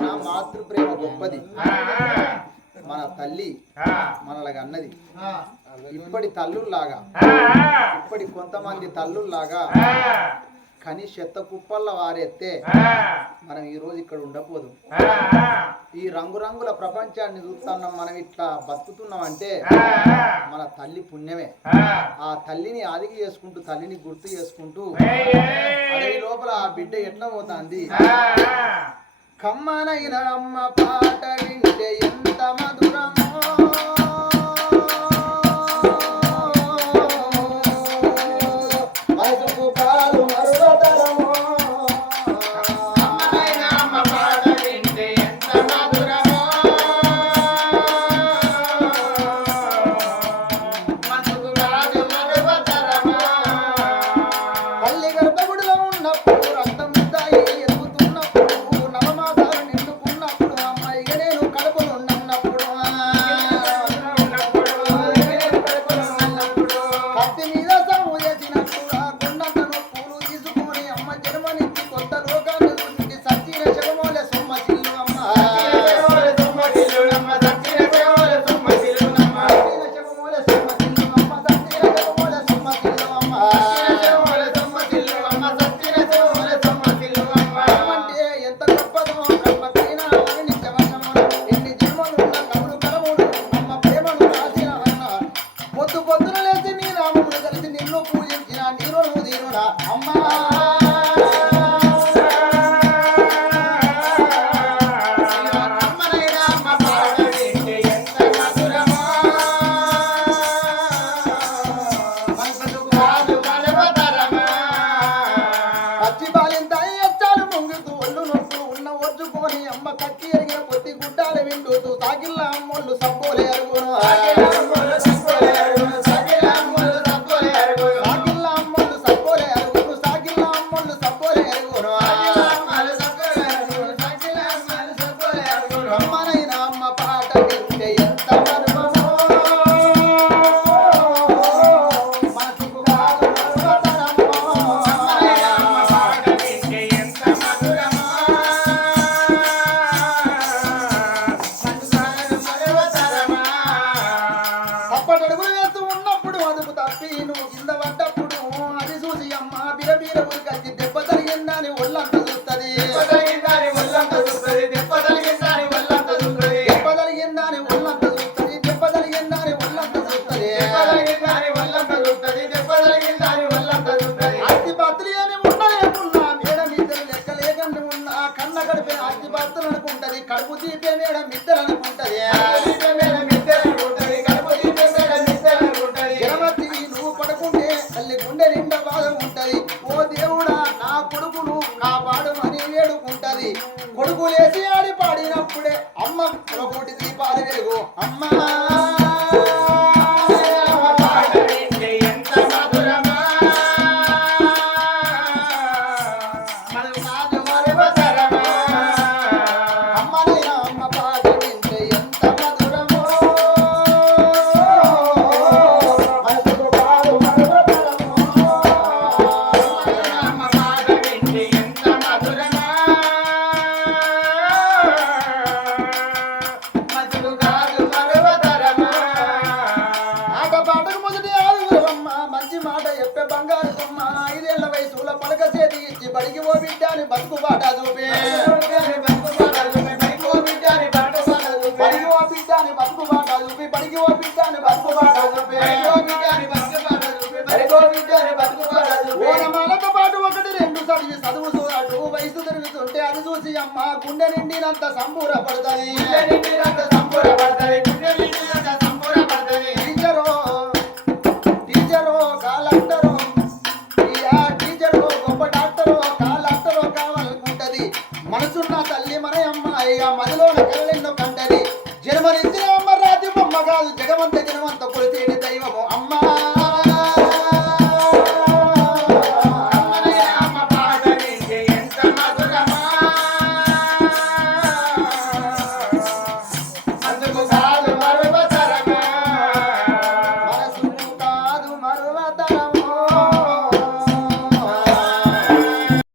నా మాతృప్రేమ గొప్పది. మన తల్లి మనలాగా అన్నది. ఇప్పటి తల్లుల్లాగా ఇప్పటి కొంతమంది తల్లుల్లాగా కని చెత్త కుప్పల్ల వారెత్తే మనం ఈ రోజు ఇక్కడ ఉండపోదు. ఈ రంగురంగుల ప్రపంచాన్ని చూస్తున్నాం మనం ఇట్లా బతుకుతున్నాం అంటే మన తల్లి పుణ్యమే. ఆ. తల్లిని ఆదిగి చేసుకుంటూ తల్లిని గుర్తు చేసుకుంటూ అడవి లోపల ఆ బిడ్డ ఎట్లా పోతాంది? కమ్మనైన అమ్మ పాట వింటే ఎంత మధురమో. ಆಗಿಲ್ಲ నువ్వు కింద పడ్డప్పుడు అది చూసి అమ్మ బిరబీర ఉరికచ్చి దెబ్బ తగిలిందని ఒళ్ళంత చూస్తుంది. ఒళ్ళంతా చూస్తది, దెబ్బతగిలిందని ఒళ్ళంతా చూస్తది. దెబ్బ తగిలిందని ఒళ్ళంత చూస్తుంది. దెబ్బ తగిలిందని ఒళ్ళంత చూస్తుంది. దెబ్బతగిలిందని ఒళ్ళంతా చూస్తది, దెబ్బతగిలిందని ఒళ్ళంతా చూస్తది. అతి పాత్రలు ఏమి ఉండలేకున్నా మేడం ఇద్దరు లెక్క లేకుండా ఉన్నా కన్న గడిపే అతి పాత్రలు అనుకుంటది. కడుపు తీపే మేడం ఇద్దరు అనుకుంటది. కడుపు మీద కొడుకు ఆడి పాడినప్పుడే అమ్మ కొలకోటి దీపాలు వెలుగు అమ్మా! ఇచ్చి బడికి ఓ బిడ్డ అని బతుకు బాట చూపే బడికి ఓ బిడ్డ అని బతుకు బాట చూపి బడికి ఓ బిడ్డ అని బతుకు బాట చూపే ఓనమాలతో పాటు ఒకటి రెండు చదివి చదువు చూడటు వయసు తిరుగుతుంటే అది చూసి అమ్మ గుండె నిండినంత సంబూరపడుతుంది. టీచరో నా తల్లి మన అమ్మాయి మదిలో కరలెన్నో కంటది జన్మనిచ్చిన అమ్మ రాజు బొమ్మ కాదు జగమంత జనమంత పులితేని దైవము అమ్మ